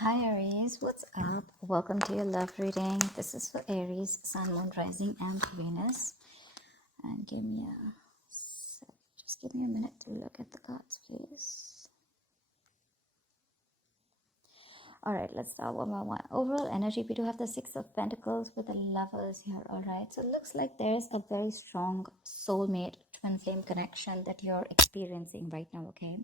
Hi Aries, what's up? Welcome to your love reading. This is for Aries, Sun, Moon, Rising, and Venus. And give me a sec. Just give me a minute to look at the cards, please. All right, let's start one by one. Overall energy, we do have the Six of Pentacles with the Lovers here. All right, so it looks like there's a very strong soulmate twin flame connection that you're experiencing right now. Okay,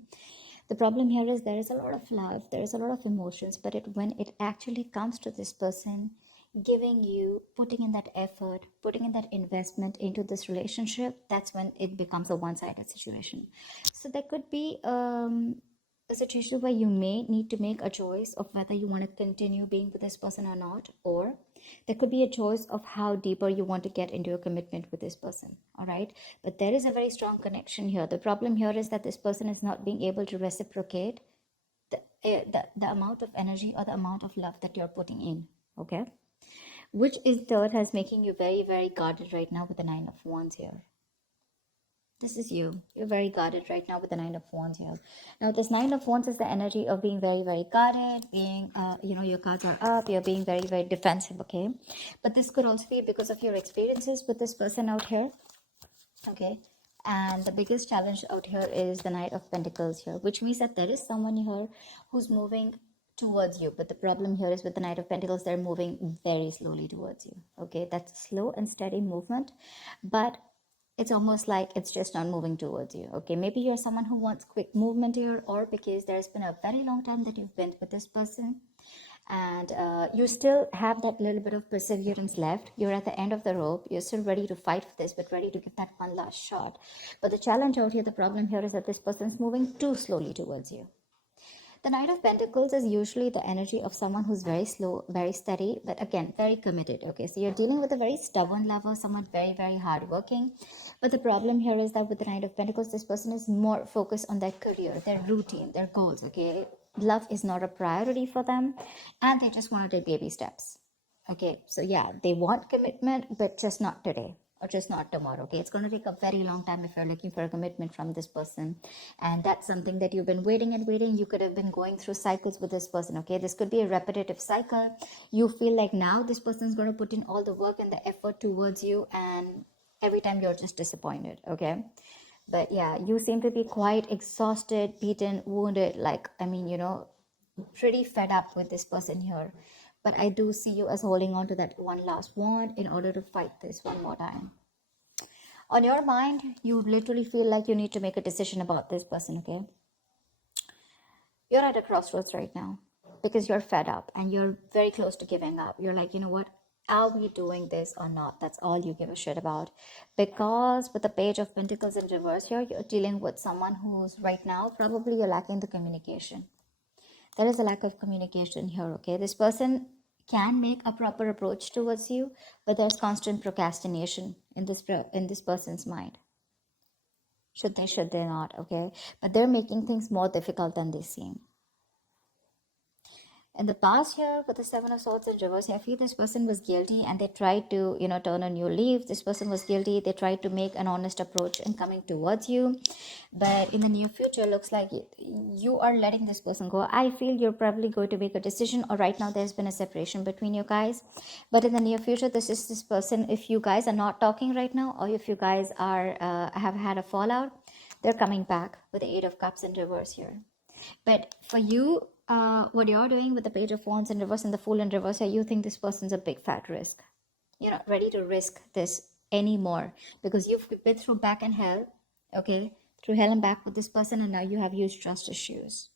the problem here is there is a lot of love, there is a lot of emotions, but when it actually comes to this person giving you, putting in that effort, putting in that investment into this relationship, that's when it becomes a one-sided situation. So there could be a situation where you may need to make a choice of whether you want to continue being with this person or not, or there could be a choice of how deeper you want to get into a commitment with this person. All right, but there is a very strong connection here. The problem here is that this person is not being able to reciprocate the amount of energy or the amount of love that you're putting in. Okay, which is third has making you very, very guarded right now with the Nine of Wands here. This is you. You're very guarded right now with the Nine of Wands here. Now, this Nine of Wands is the energy of being very, very guarded, being, your cards are up, you're being very, very defensive, okay? But this could also be because of your experiences with this person out here, okay? And the biggest challenge out here is the Knight of Pentacles here, which means that there is someone here who's moving towards you. But the problem here is with the Knight of Pentacles, they're moving very slowly towards you, okay? That's slow and steady movement, but it's almost like it's just not moving towards you. Okay, maybe you're someone who wants quick movement here, or because there's been a very long time that you've been with this person and you still have that little bit of perseverance left. You're at the end of the rope, you're still ready to fight for this, but ready to give that one last shot. But the challenge out here, the problem here is that this person's moving too slowly towards you. The Knight of Pentacles is usually the energy of someone who's very slow, very steady, but again, very committed. Okay, so you're dealing with a very stubborn lover, someone very, very hardworking. But the problem here is that with the Knight of Pentacles, this person is more focused on their career, their routine, their goals. Okay, love is not a priority for them, and they just want to take baby steps. Okay, so yeah, they want commitment, but just not today or just not tomorrow. Okay, it's going to take a very long time if you're looking for a commitment from this person, and that's something that you've been waiting and waiting. You could have been going through cycles with this person. Okay, this could be a repetitive cycle. You feel like now this person is going to put in all the work and the effort towards you, and every time you're just disappointed. Okay, but yeah, you seem to be quite exhausted, beaten, wounded, like, I mean, pretty fed up with this person here. But I do see you as holding on to that one last wand in order to fight this one more time. On your mind, you literally feel like you need to make a decision about this person. Okay, you're at a crossroads right now because you're fed up and you're very close to giving up. You're like, you know what, are we doing this or not? That's all you give a shit about. Because with the Page of Pentacles in reverse here, you're dealing with someone who's right now probably you're lacking the communication. There is a lack of communication here. Okay, this person can make a proper approach towards you, but there's constant procrastination in this person's mind. Should they not? Okay, but they're making things more difficult than they seem. In the past here with the Seven of Swords in reverse, I feel this person was guilty and they tried to, turn a new leaf. This person was guilty. They tried to make an honest approach in coming towards you. But in the near future, looks like you are letting this person go. I feel you're probably going to make a decision, or right now there's been a separation between you guys. But in the near future, this person, if you guys are not talking right now, or if you guys are have had a fallout, they're coming back with the Eight of Cups in reverse here. But for you, what you're doing with the Page of Wands in reverse and the Fool in reverse, you think this person's a big fat risk. You're not ready to risk this anymore because you've been through back and hell, okay, through hell and back with this person, and now you have huge trust issues.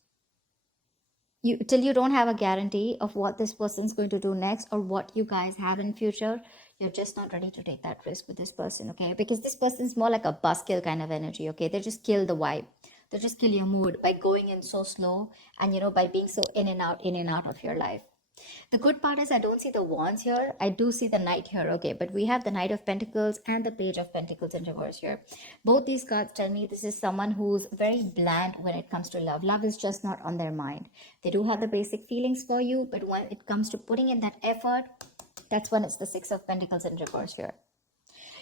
Till you don't have a guarantee of what this person's going to do next or what you guys have in future, you're just not ready to take that risk with this person, okay? Because this person's more like a buzzkill kind of energy, okay? They just kill the vibe. They just kill your mood by going in so slow and, by being so in and out of your life. The good part is I don't see the wands here. I do see the knight here. Okay, but we have the Knight of Pentacles and the Page of Pentacles in reverse here. Both these cards tell me this is someone who's very bland when it comes to love. Love is just not on their mind. They do have the basic feelings for you, but when it comes to putting in that effort, that's when it's the Six of Pentacles in reverse here.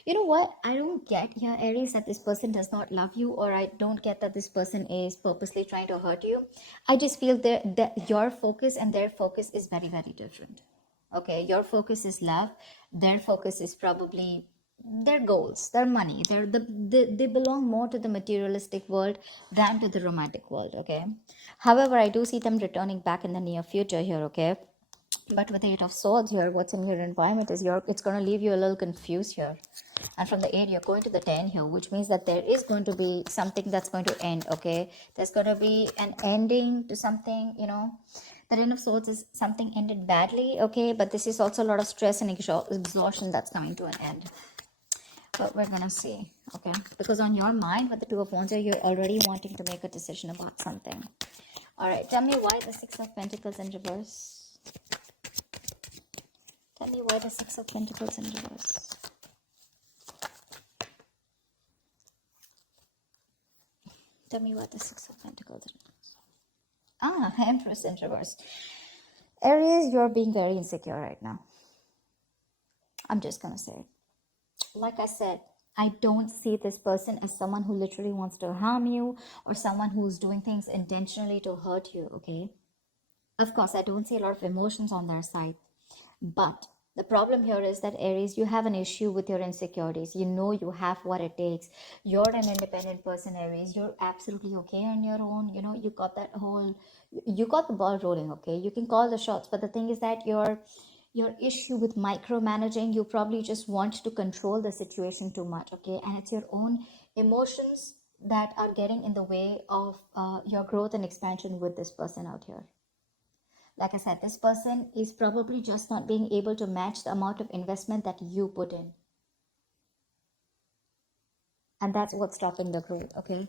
You know what? I don't get here, Aries, that this person does not love you, or I don't get that this person is purposely trying to hurt you. I just feel that your focus and their focus is very, very different. Okay, your focus is love, their focus is probably their goals, their money. They belong more to the materialistic world than to the romantic world. Okay. However, I do see them returning back in the near future here. Okay, but with the Eight of Swords here, what's in your environment is it's going to leave you a little confused here. And from the 8, you're going to the 10 here, which means that there is going to be something that's going to end, okay? There's going to be an ending to something, you know. The Ten of Swords is something ended badly, okay? But this is also a lot of stress and exhaustion that's coming to an end. But we're going to see, okay? Because on your mind, with the Two of Wands here, you're already wanting to make a decision about something. All right, tell me why the Six of Pentacles in reverse. Tell me why the Six of Pentacles in reverse. Tell me what the Six of Pentacles in reverse. Empress in reverse. Aries, you're being very insecure right now. I'm just going to say it. Like I said, I don't see this person as someone who literally wants to harm you or someone who's doing things intentionally to hurt you, okay? Of course, I don't see a lot of emotions on their side. But the problem here is that Aries, you have an issue with your insecurities. You know you have what it takes. You're an independent person, Aries. You're absolutely okay on your own. You know, you got the ball rolling, okay? You can call the shots. But the thing is that your issue with micromanaging, you probably just want to control the situation too much, okay? And it's your own emotions that are getting in the way of your growth and expansion with this person out here. Like I said, this person is probably just not being able to match the amount of investment that you put in. And that's what's stopping the growth, okay?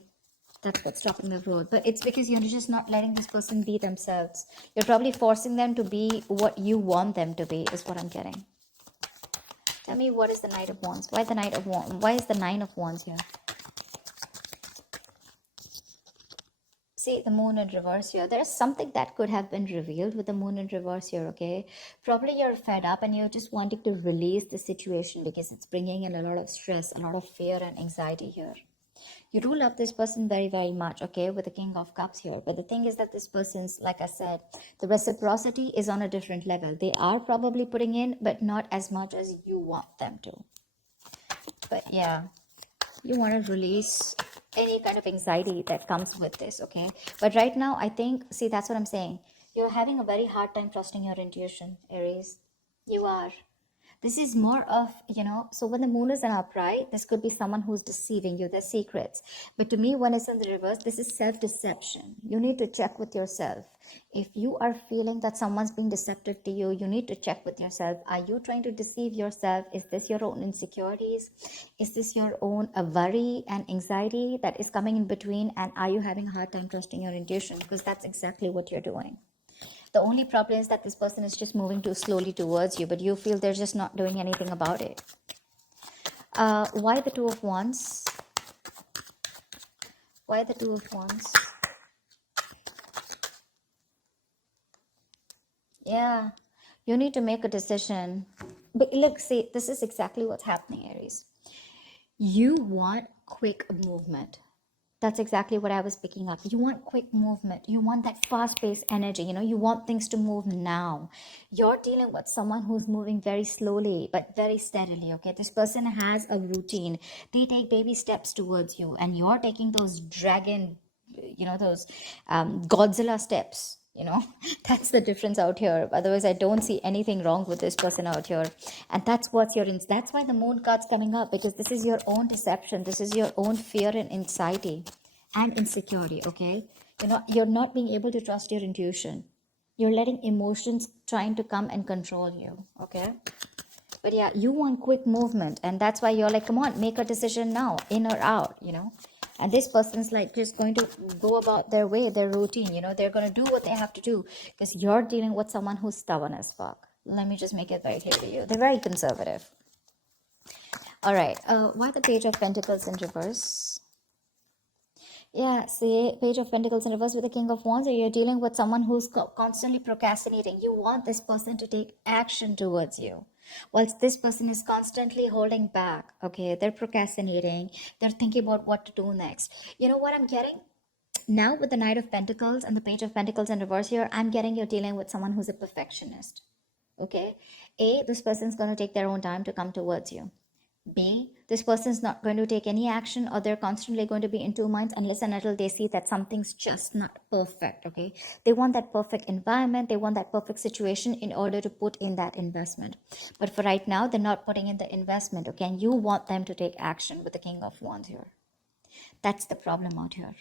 That's what's stopping the growth. But it's because you're just not letting this person be themselves. You're probably forcing them to be what you want them to be, is what I'm getting. Tell me, what is the Knight of Wands? Why the Knight of Wands? Why is the Nine of Wands here? See, the Moon in reverse here. There's something that could have been revealed with the Moon in reverse here, okay? Probably you're fed up and you're just wanting to release the situation because it's bringing in a lot of stress, a lot of fear and anxiety here. You do love this person very, very much, okay, with the King of Cups here. But the thing is that this person's, like I said, the reciprocity is on a different level. They are probably putting in, but not as much as you want them to. But yeah, you want to release any kind of anxiety that comes with this, okay? But right now, I think, see, that's what I'm saying. You're having a very hard time trusting your intuition, Aries. You are. This is more of, you know, so when the moon is in upright, this could be someone who's deceiving you, their secrets. But to me, when it's in the reverse, this is self-deception. You need to check with yourself. If you are feeling that someone's being deceptive to you, you need to check with yourself. Are you trying to deceive yourself? Is this your own insecurities? Is this your own worry and anxiety that is coming in between? And are you having a hard time trusting your intuition? Because that's exactly what you're doing. The only problem is that this person is just moving too slowly towards you, but you feel they're just not doing anything about it. Why the Two of Wands? Why the Two of Wands? Yeah, you need to make a decision. But look, see, this is exactly what's happening, Aries. You want quick movement. That's exactly what I was picking up. You want quick movement. You want that fast-paced energy. You know, you want things to move now. You're dealing with someone who's moving very slowly, but very steadily, okay? This person has a routine. They take baby steps towards you, and you're taking those dragon, you know, those Godzilla steps. You know, that's the difference out here. Otherwise, I don't see anything wrong with this person out here. And that's what's your, that's why the moon card's coming up, because this is your own deception. This is your own fear and anxiety and insecurity, okay? You know, you're not being able to trust your intuition. You're letting emotions trying to come and control you, okay? But yeah, you want quick movement. And that's why you're like, come on, make a decision now, in or out, you know? And this person's like just going to go about their way, their routine, you know, they're going to do what they have to do because you're dealing with someone who's stubborn as fuck. Let me just make it very clear to you. They're very conservative. All right. Why the Page of Pentacles in reverse? Yeah, see, Page of Pentacles in reverse with the King of Wands, or you're dealing with someone who's constantly procrastinating. You want this person to take action towards you. Whilst this person is constantly holding back, okay? They're procrastinating. They're thinking about what to do next. You know what I'm getting? Now with the Knight of Pentacles and the Page of Pentacles in reverse here, I'm getting you're dealing with someone who's a perfectionist. Okay? A, this person's going to take their own time to come towards you. B, this person's not going to take any action, or they're constantly going to be in two minds unless and until they see that something's just not perfect. Okay, they want that perfect environment, they want that perfect situation in order to put in that investment. But for right now, they're not putting in the investment. Okay, and you want them to take action with the King of Wands here. That's the problem out here.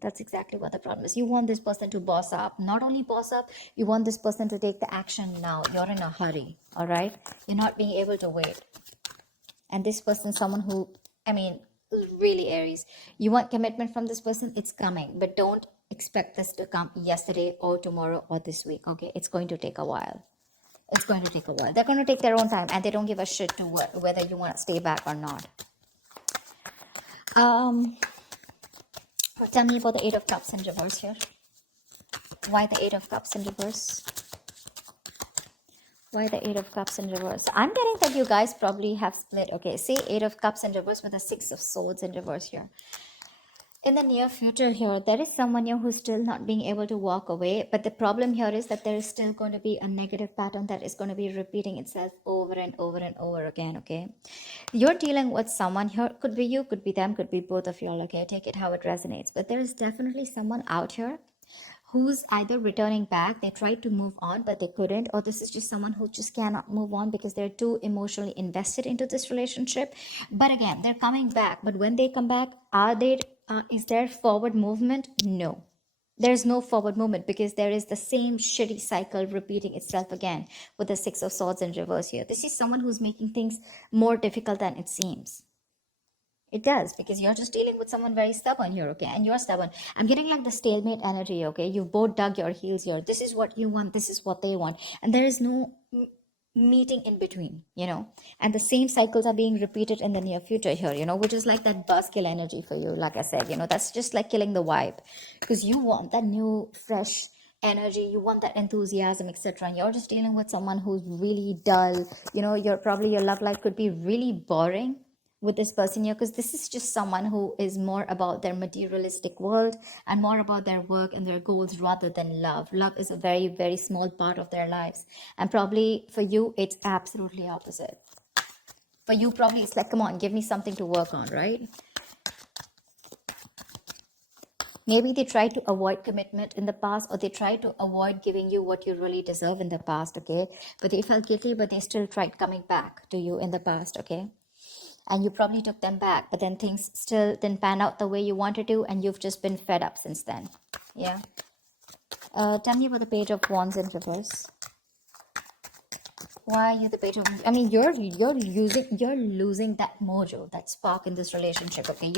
That's exactly what the problem is. You want this person to boss up. Not only boss up, you want this person to take the action now. You're in a hurry, all right? You're not being able to wait. And this person, someone who, I mean, really Aries, you want commitment from this person, it's coming. But don't expect this to come yesterday or tomorrow or this week, okay? It's going to take a while. It's going to take a while. They're going to take their own time, and they don't give a shit to whether you want to stay back or not. Tell me about the Eight of Cups in reverse here. Why the Eight of Cups in reverse? Why the Eight of Cups in reverse? I'm getting that you guys probably have split. Okay, see Eight of Cups in reverse with the Six of Swords in reverse here. In the near future here, there is someone here who's still not being able to walk away. But the problem here is that there is still going to be a negative pattern that is going to be repeating itself over and over and over again, okay? You're dealing with someone here. Could be you, could be them, could be both of y'all, okay? Take it how it resonates. But there is definitely someone out here who's either returning back, they tried to move on but they couldn't, or this is just someone who just cannot move on because they're too emotionally invested into this relationship. But again, they're coming back. But when they come back, is there forward movement? No, there's no forward movement, because there is the same shitty cycle repeating itself again with the Six of Swords in reverse here. This is someone who's making things more difficult than it seems. It does, because you're just dealing with someone very stubborn here, okay? And you're stubborn. I'm getting like the stalemate energy, okay? You've both dug your heels here. This is what you want, this is what they want. And there is no meeting in between, you know? And the same cycles are being repeated in the near future here, you know, which is like that buzzkill energy for you, like I said, you know, that's just like killing the vibe. Because you want that new, fresh energy, you want that enthusiasm, etc. And you're just dealing with someone who's really dull, you know. Your love life could be really boring with this person here, because this is just someone who is more about their materialistic world and more about their work and their goals rather than love. Love is a very, very small part of their lives, and probably for you it's absolutely opposite. For you, probably it's like, come on, give me something to work on, right? Maybe they tried to avoid commitment in the past, or they tried to avoid giving you what you really deserve in the past, okay? But they felt guilty, but they still tried coming back to you in the past, okay? And you probably took them back, but then things still didn't pan out the way you wanted to, and you've just been fed up since then. Yeah. Tell me about the Page of Wands in reverse. Why are you the Page of Wands? I mean, you're losing that mojo, that spark in this relationship. Okay,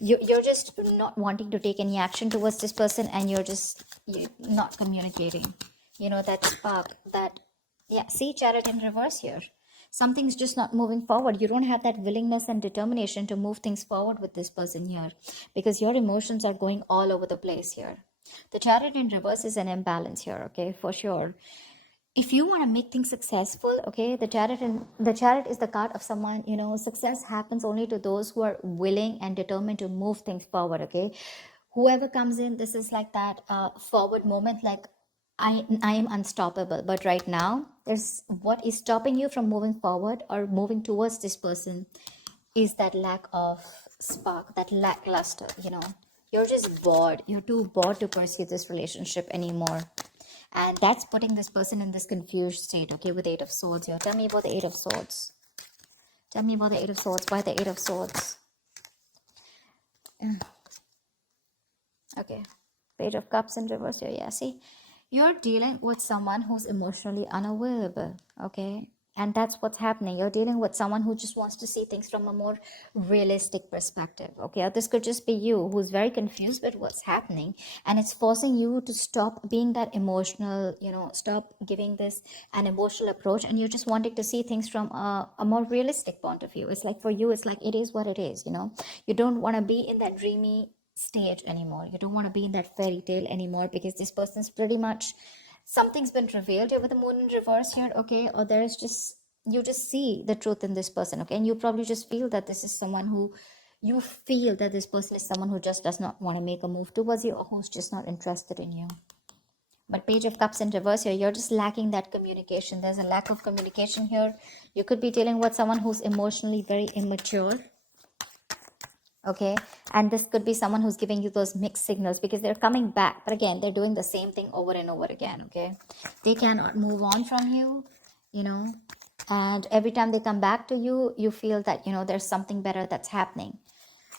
you're just not wanting to take any action towards this person, and you're not communicating. You know, that spark, that, yeah. See, Chariot in reverse here. Something's just not moving forward. You don't have that willingness and determination to move things forward with this person here, because your emotions are going all over the place here. The Chariot in reverse is an imbalance here, okay, for sure. If you want to make things successful, okay, the chariot is the card of someone, you know, success happens only to those who are willing and determined to move things forward, okay? Whoever comes in, this is like that forward moment, like I am unstoppable. But right now, there's what is stopping you from moving forward or moving towards this person is that lack of spark, that lackluster, you know. You're just bored. You're too bored to pursue this relationship anymore. And that's putting this person in this confused state, okay, with Eight of Swords here. Tell me about the Eight of Swords. Tell me about the Eight of Swords. Why the Eight of Swords? Okay. Page of Cups in reverse here. Yeah, see? You're dealing with someone who's emotionally unavailable, okay? And that's what's happening. You're dealing with someone who just wants to see things from a more realistic perspective. Okay, or this could just be you who's very confused with what's happening, and it's forcing you to stop being that emotional, stop giving this an emotional approach, and you're just wanting to see things from a more realistic point of view. It's like for you, it's like it is what it is. You don't want to be in that dreamy stage anymore. You don't want to be in that fairy tale anymore, because this person's pretty much something's been revealed here with the moon in reverse here, okay? Or there's just, you just see the truth in this person, okay? And you probably just feel that this is someone who, you feel that this person is someone who just does not want to make a move towards you, or who's just not interested in you. But Page of Cups in reverse here, you're just lacking that communication. There's a lack of communication here. You could be dealing with someone who's emotionally very immature, okay? And this could be someone who's giving you those mixed signals, because they're coming back, but again, they're doing the same thing over and over again, okay? They cannot move on from you, and every time they come back to you, you feel that there's something better that's happening.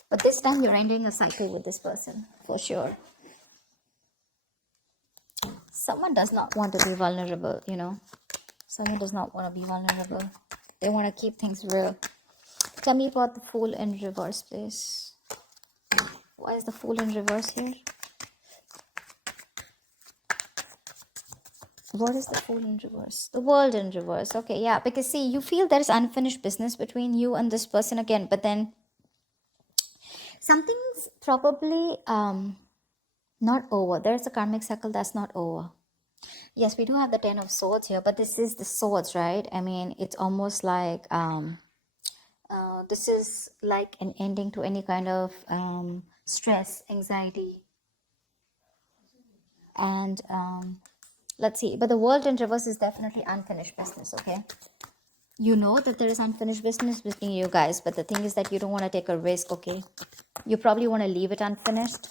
But this time you're ending a cycle with this person for sure. Someone does not want to be vulnerable. Someone does not want to be vulnerable. They want to keep things real. Tell me about the Fool in reverse, please. Why is the Fool in reverse here? What is the Fool in reverse? The World in reverse. Okay, yeah, because see, you feel there's unfinished business between you and this person again, but then something's probably not over. There's a karmic cycle that's not over. Yes, we do have the Ten of Swords here, but this is the swords, right? I mean, it's almost like this is like an ending to any kind of stress, anxiety, and let's see. But the World in reverse is definitely unfinished business, okay? You know that there is unfinished business between you guys, but the thing is that you don't want to take a risk, okay? You probably want to leave it unfinished,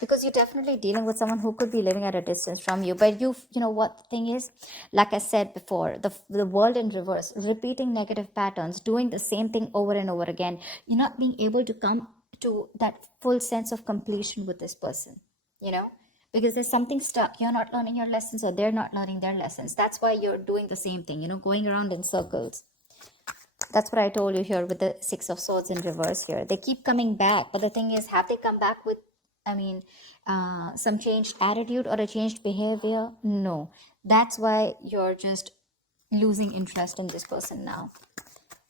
because you're definitely dealing with someone who could be living at a distance from you. But you know what the thing is, like I said before, the World in reverse, repeating negative patterns, doing the same thing over and over again. You're not being able to come to that full sense of completion with this person, because there's something stuck. You're not learning your lessons, or they're not learning their lessons. That's why you're doing the same thing, going around in circles. That's what I told you here with the Six of Swords in reverse here. They keep coming back, but the thing is, have they come back with, some changed attitude or a changed behavior? No. That's why you're just losing interest in this person now.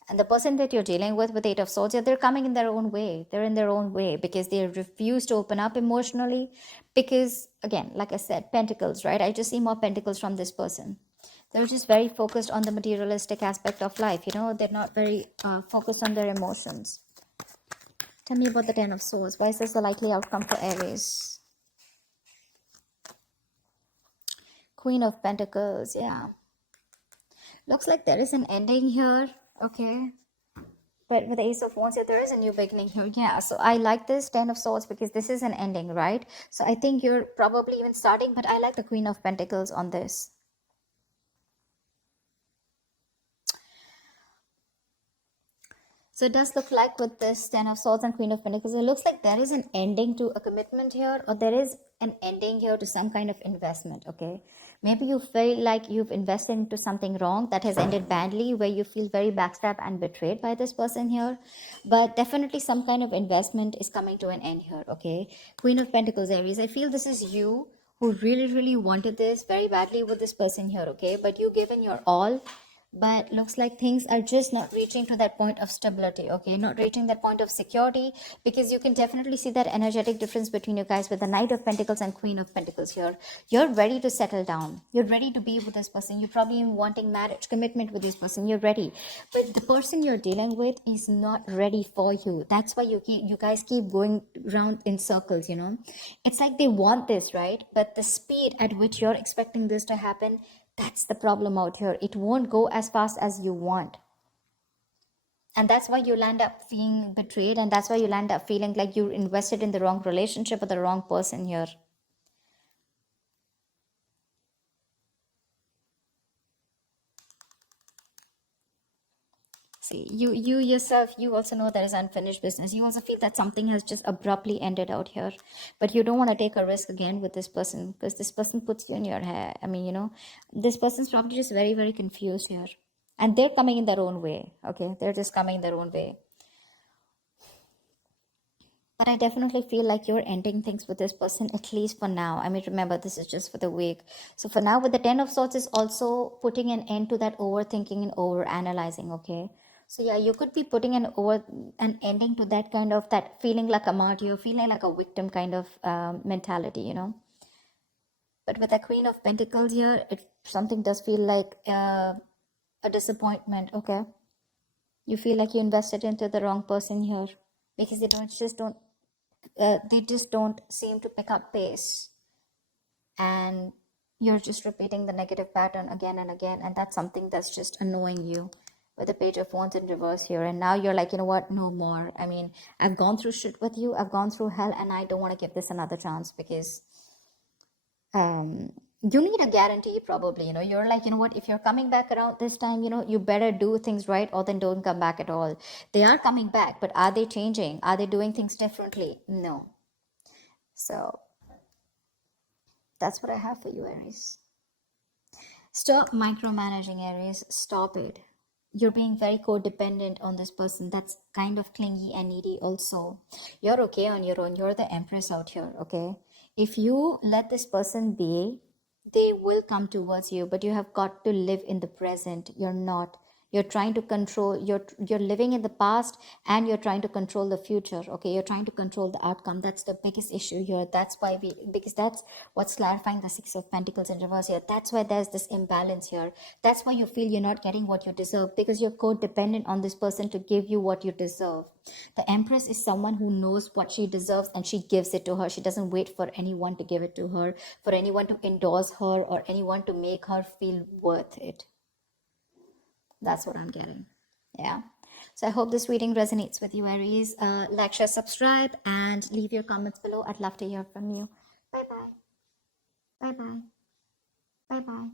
And the person that you're dealing with Eight of Swords, they're coming in their own way. They're in their own way because they refuse to open up emotionally. Because, again, like I said, pentacles, right? I just see more pentacles from this person. They're just very focused on the materialistic aspect of life. They're not very focused on their emotions. Tell me about the Ten of Swords. Why is this the likely outcome for Aries? Queen of Pentacles, yeah. Looks like there is an ending here, okay? But with the Ace of Wands, there is a new beginning here. Yeah, so I like this Ten of Swords because this is an ending, right? So I think you're probably even starting, but I like the Queen of Pentacles on this. So it does look like with this Ten of Swords and Queen of Pentacles, it looks like there is an ending to a commitment here, or there is an ending here to some kind of investment, okay? Maybe you feel like you've invested into something wrong that has ended badly, where you feel very backstabbed and betrayed by this person here. But definitely some kind of investment is coming to an end here, okay? Queen of Pentacles, Aries, I feel this is you who really, really wanted this very badly with this person here, okay? But you given your all, but looks like things are just not reaching to that point of stability, okay? Not reaching that point of security, because you can definitely see that energetic difference between you guys with the Knight of Pentacles and Queen of Pentacles here. You're ready to settle down. You're ready to be with this person. You're probably even wanting marriage, commitment with this person. You're ready. But the person you're dealing with is not ready for you. That's why you guys keep going around in circles, It's like they want this, right? But the speed at which you're expecting this to happen, that's the problem out here. It won't go as fast as you want. And that's why you'll end up feeling betrayed. And that's why you'll end up feeling like you're invested in the wrong relationship with the wrong person here. See, you yourself, you also know there is unfinished business. You also feel that something has just abruptly ended out here, but you don't want to take a risk again with this person because this person puts you in your hair. I mean, this person's probably just very, very confused here, and they're coming in their own way. Okay, they're just coming their own way. But I definitely feel like you're ending things with this person, at least for now. I mean, remember, this is just for the week. So for now, with the Ten of Swords is also putting an end to that overthinking and over analyzing, okay? So yeah, you could be putting an ending to that kind of that feeling like a martyr, feeling like a victim kind of mentality. But with the Queen of Pentacles here, it something does feel like a disappointment, okay? You feel like you invested into the wrong person here because they just don't seem to pick up pace, and you're just repeating the negative pattern again and again, and that's something that's just annoying you with the Page of Wands in reverse here. And now you're like, you know what, no more. I mean, I've gone through shit with you, I've gone through hell, and I don't want to give this another chance because you need a guarantee. Probably, you're like, you know what, if you're coming back around this time, you better do things right, or then don't come back at all. They are coming back, but are they changing? Are they doing things differently? No. So that's what I have for you, Aries. Stop micromanaging, Aries. Stop it. You're being very codependent on this person that's kind of clingy and needy, also. You're okay on your own. You're the Empress out here, okay? If you let this person be, they will come towards you, but you have got to live in the present. You're not. You're trying to control, you're living in the past, and you're trying to control the future. Okay, you're trying to control the outcome. That's the biggest issue here. That's why because that's what's clarifying the Six of Pentacles in reverse here. That's why there's this imbalance here. That's why you feel you're not getting what you deserve, because you're codependent on this person to give you what you deserve. The Empress is someone who knows what she deserves and she gives it to her. She doesn't wait for anyone to give it to her, for anyone to endorse her, or anyone to make her feel worth it. That's what I'm getting. Yeah. So I hope this reading resonates with you, Aries. Like, share, subscribe, and leave your comments below. I'd love to hear from you. Bye bye. Bye bye. Bye bye.